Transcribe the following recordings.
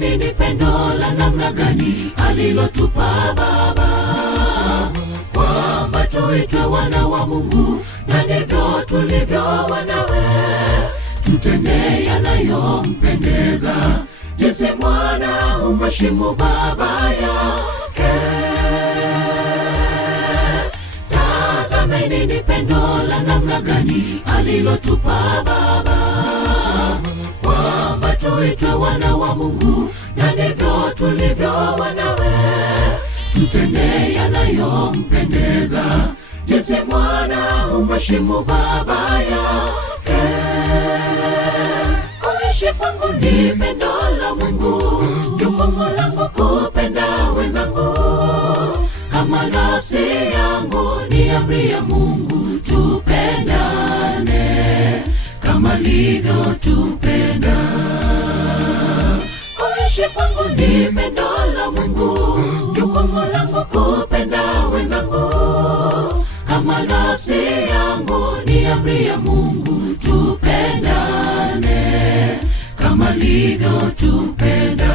Tazameni ni pendo la namna gani alilotupa Baba, kwamba tuitwe wana wa Mungu, na ndivyo tulivyo wanawe. Tutende yanayompendeza, jinsi mwana humheshimu baba yake. Tazameni ni pendo la namna gani alilotupa Baba, kwamba tuitwe wana wa Mungu, na ndivyo tulivyo wanawe. Tutende yanayompendeza, jinsi mwana humheshimu baba yake. Kuishi kwangu ni pendo la Mungu, jukumu langu kupenda wenzangu kama nafsi yangu. Ni amri ya Mungu, tupendane kama alivyotupenda. Kuishi kwangu ni pendo la Mungu, jukumu langu kupenda wenzangu kama nafsi yangu. Ni amri ya Mungu, tupendane kama alivyotupenda.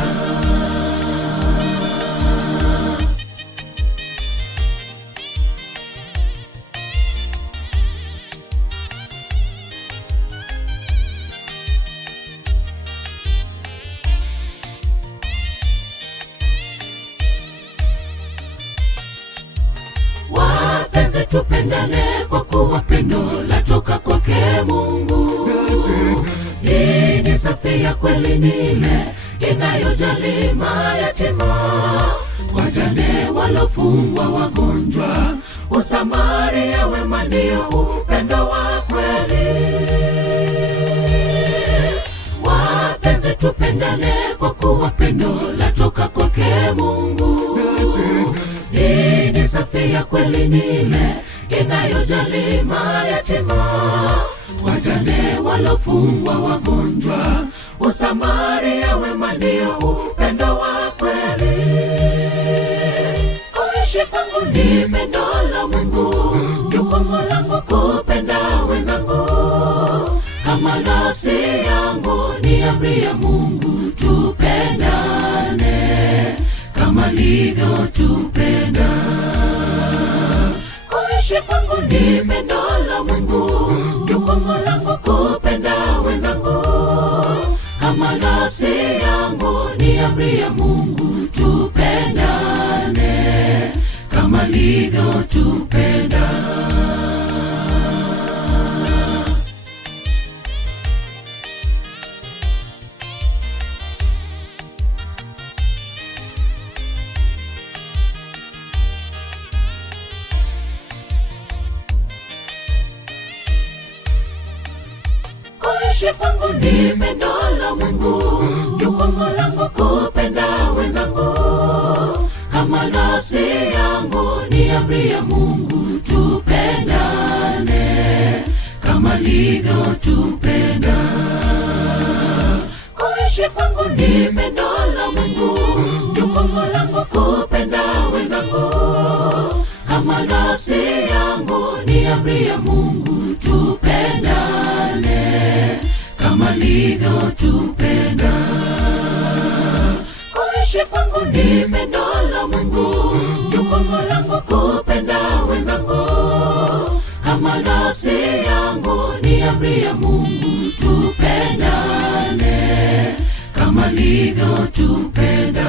Wapenzi, tupendane kwa kuwa pendo latoka kwake Mungu. Dini safi ya kweli ni ile inayojali mayatima, wajane, walofungwa, wagonjwa. Usamaria wema ndio upendo wa kweli. Wapenzi, tupendane kwa kuwa pendo latoka kwake Mungu. Dini safi ya kweli ni ile inayojali mayatima, wajane, walofungwa, wagonjwa. Usamaria wema ndio upendo wa kweli. Kuishi kwangu ni pendo la Mungu, jukumu langu kupenda wenzangu kama nafsi yangu. Ni amri ya Mungu, tupendane kama alivyotupenda. Kuishi kwangu ni pendo la Mungu, jukumu langu kupenda wenzangu kama nafsi yangu. Ni amri ya Mungu, tupendane kama alivyotupenda. Kuishi kwangu ni pendo la Mungu, jukumu langu kupenda wenzangu kama nafsi yangu. Ni amri ya Mungu, tupendane kama alivyotupenda. Kuishi kwangu ni pendo la Mungu, jukumu langu kupenda wenzangu kama nafsi yangu. Ni amri ya Mungu, tupendane kama alivyotupenda. Kuishi kwangu ni pendo la Mungu, jukumu langu kupenda wenzangu kama nafsi yangu. Ni amri ya Mungu, tupendane kama alivyotupenda.